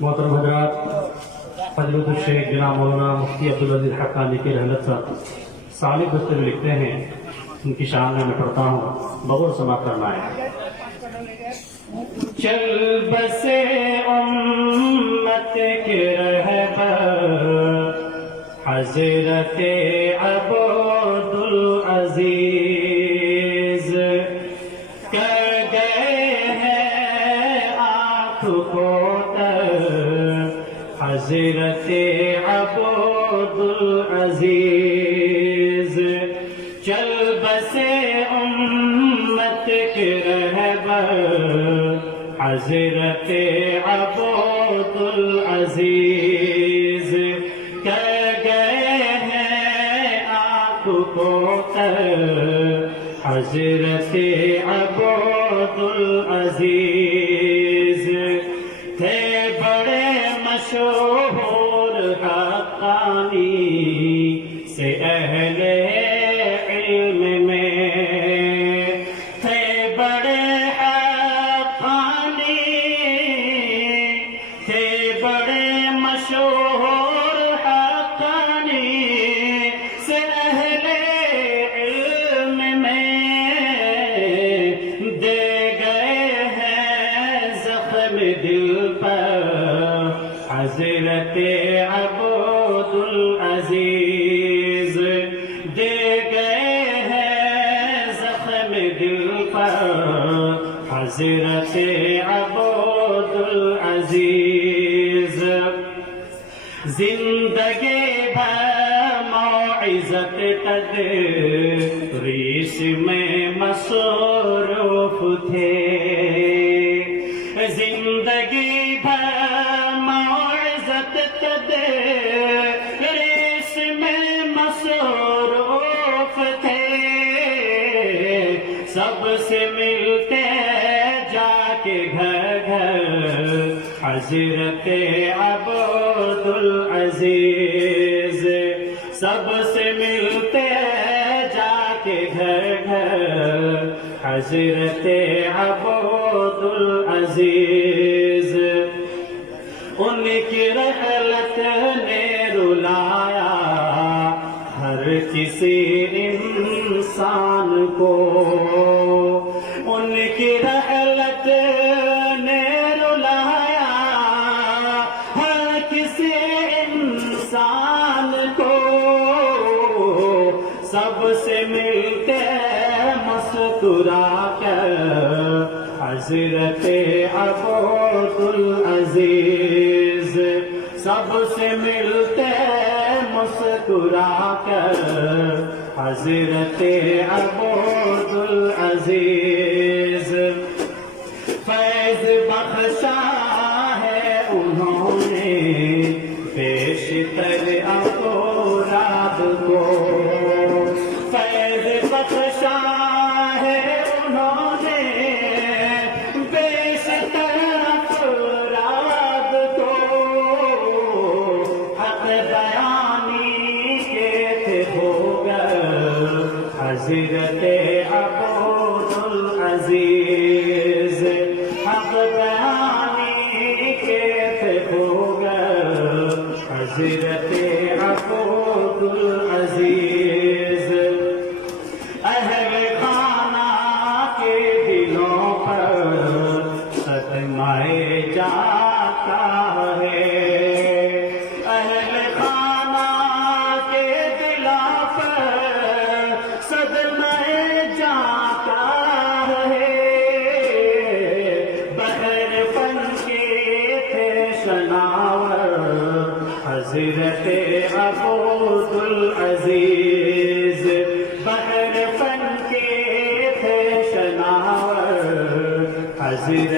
محترم حضرات، فضیلت الشیخ جناب مولانا مفتی عبدالعزیز حقانی کی رحمت سے صالح دستور لکھتے ہیں، ان کی شان میں پڑھتا ہوں، بغور سماعت کرنا ہے۔ چل بسے امت کے رہبر حضرت عبدالعزیز کر گئے ہیں آنکھ کو تر، حضرت عبدالعزیز چل بسے امت کے رہبر حضرت عبدالعزیز کر گئے ہیں آنکھ کو تر، حضرت عبدالعزیز تھے بڑے مشہور حقانی سے اہل علم میں، تھے بڑے حقانی، تھے بڑے مشہور حقانی سے اہل علم میں، دے گئے ہیں زخم دل پر حضرت عبدالعزیز، دے گئے ہیں زخم دل پر حضرت عبدالعزیز، زندگی بھر موعظت تدریس میں مصروف تھے، زندگی بھر موعظت تدریس میں مصروف تھے، سب سے ملتے جا کے گھر گھر حضرت عبدالعزیز، سب سے ملتے جا کے گھر گھر حضرت عبدالعزیز، ان کی رحلت نے رلایا ہر کسی انسان کو، ان کی رحلت نے رلایا ہر کسی انسان کو، سب سے ملتے مسکرا کر حضرت عبدالعزیز، سب سے ملتے مسکرا کر حضرت عبدالعزیز، فیض بخشا ہے انہوں نے بیشتر افراد کو، فیض بخشا ہے انہوں نے بیشتر افراد کو، حق بیانی کے تھے ہو گئے حضرت عبدالعزیز، حق بیانی کے تھے ہو گئے حضرت عبدالعزیز، اہل خانہ کے دلوں پر صدمہ جاتا ہے، اہل خانہ کے دلوں پر صدمہ جاتا ہے، بحر فن کے تھے شناور حضرت عبدالعزیز، بحر فن کے تھے شناور حضرت